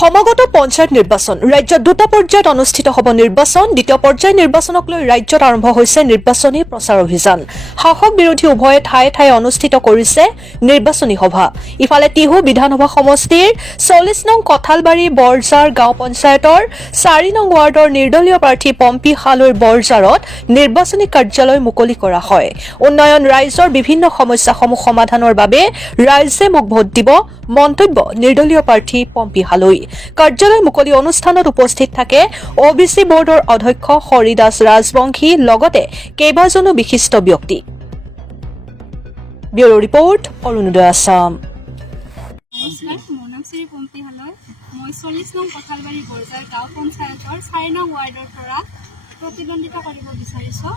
সমাগত পঞ্চায়ত নিৰ্বাচন ৰাজ্যত দুটা পৰ্যায়ত অনুষ্ঠিত হ'ব নিৰ্বাচন দ্বিতীয় পৰ্যায় নিৰ্বাচনক লৈ ৰাজ্যত আৰম্ভ হৈছে নিৰ্বাচনী প্ৰচাৰ অভিযান শাসক বিৰোধী উভয় ঠায়ে ঠায়ে অনুষ্ঠিত কৰিছে নিৰ্বাচনী সভা ইফালে টিহু বিধানসভা সমষ্টিৰ 40 নং কঠালবাৰী বৰজাৰ গাঁও পঞ্চায়তৰ 4 নং ৱাৰ্ডৰ নিৰ্দলীয় প্ৰাৰ্থী পম্পী হালৈৰ বৰজাৰত নিৰ্বাচনী কাৰ্যালয় মুকলি কৰা হয় উন্নয়ন ৰাইজৰ বিভিন্ন সমস্যাসমূহ সমাধানৰ বাবে ৰাইজে মোক ভোট দিব মন্তব্য নিৰ্দলীয় প্ৰাৰ্থী পম্পী হালৈ কাৰ্যালয় মুকলি অনুষ্ঠানত উপস্থিত থাকে ওবিসি বোৰ্ডৰ অধ্যক্ষ হৰিদাস ৰাজবংশী লগতে কেইবাজনো বিশিষ্ট ব্যক্তি ব্যুৰো ৰিপৰ্ট অৰুণোদয় আসাম মোৰ নাম শ্ৰী পম্পী হালৈ মই 40 নং কঠালবাৰী বৰজাৰ গাঁও পঞ্চায়তৰ 4 নং ৱাৰ্ডৰ পৰা প্ৰতিদ্বন্দ্বিতা কৰিব বিচাৰিছোঁ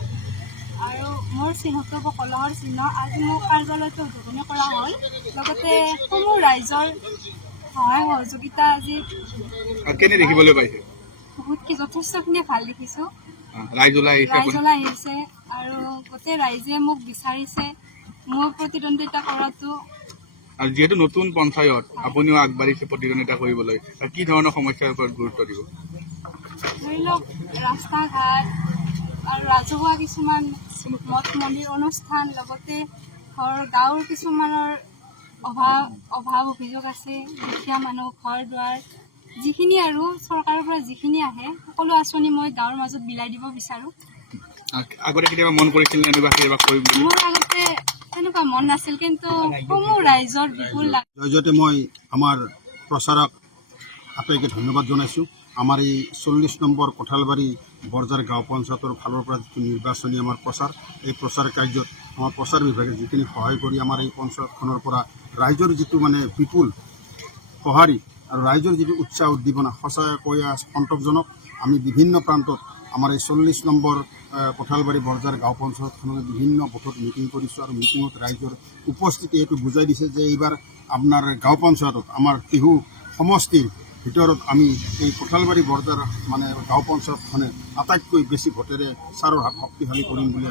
আৰু মোৰ চিহ্নটো হ'ব কলহৰ চিহ্ন আজি মোৰ কাৰ্যালয়টো উদ্বোধন কৰা হ'ল লগতে সমূহ ৰাইজৰ সহায় সহযোগিতা আজি কেনে দেখিবলৈ পাইছে বহুত কি যথেষ্টখিনিয়ে ভাল দেখিছোঁ ৰাইজ ওলাই আহিছে আৰু গোটেই ৰাইজে মোক বিচাৰিছে মোৰ প্ৰতিদ্বন্দ্বিতা কৰাটো আৰু যেহেতু নতুন পঞ্চায়ত আপুনিও আগবাঢ়িছে প্ৰতিদ্বন্দ্বিতা কৰিবলৈ কি ধৰণৰ সমস্যাৰ ওপৰত গুৰুত্ব দিব ধৰি লওক ৰাস্তা ঘাট আৰু ৰাজহুৱা কিছুমান মঠ মন্দিৰ অনুষ্ঠান লগতে গাঁৱৰ কিছুমানৰ অভাৱ অভিযোগ আছে দুখীয়া মানুহ ঘৰ দুৱাৰ যিখিনি আৰু চৰকাৰৰ পৰা যিখিনি আহে সকলো আঁচনি মই গাঁৱৰ মাজত বিলাই দিব বিচাৰোঁ আগতে কেতিয়াবা মন কৰিছিল মোৰ আগতে তেনেকুৱা মন নাছিল কিন্তু সমূহ ৰাইজৰ বিপুল জয়তে মই আমাৰ প্ৰচাৰক আটাইকে ধন্যবাদ জনাইছোঁ আমাৰ এই 40 নম্বৰ কঠালবাৰী বৰজাৰ গাঁও পঞ্চায়তৰ ফালৰ পৰা যিটো নিৰ্বাচনী আমাৰ প্ৰচাৰ এই প্ৰচাৰ কাৰ্যত আমাৰ প্ৰচাৰ বিভাগে যিখিনি সহায় কৰি আমাৰ এই পঞ্চায়তখনৰ পৰা ৰাইজৰ যিটো মানে বিপুল সঁহাৰি আৰু ৰাইজৰ যিটো উৎসাহ উদ্দীপনা সঁচাকৈ সন্তোষজনক আমি বিভিন্ন প্ৰান্তত আমাৰ এই 40 নম্বৰ কঠালবাৰী বৰজাৰ গাঁও পঞ্চায়তখনৰ বিভিন্ন বুথত মিটিং কৰিছোঁ আৰু মিটিঙত ৰাইজৰ উপস্থিতি এইটো বুজাই দিছে যে এইবাৰ আপোনাৰ গাঁও পঞ্চায়তত আমাৰ টিহু সমষ্টিৰ ভিতৰত আমি এই কঠালবাৰী বৰজাৰ মানে গাঁও পঞ্চায়তখনে আটাইতকৈ বেছি ভোটেৰে চাৰৰ হাত শক্তিশালী কৰিম বুলি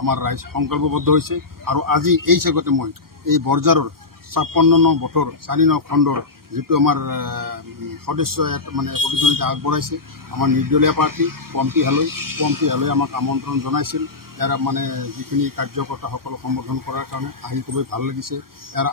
আমাৰ ৰাইজ সংকল্পবদ্ধ হৈছে আৰু আজি এই চেগতে মই এই বৰজাৰৰ 56 নং বুথৰ 4 নং খণ্ডৰ যিটো আমাৰ সদস্য মানে প্ৰতিদ্বন্দ্বিতা আগবঢ়াইছে আমাৰ নিৰ্দলীয় প্ৰাৰ্থী পম্পী হালৈ আমাক আমন্ত্ৰণ জনাইছিল ইয়াৰ মানে যিখিনি কাৰ্যকৰ্তাসকলক সম্বোধন কৰাৰ কাৰণে আহি খুবেই ভাল লাগিছে ইয়াৰ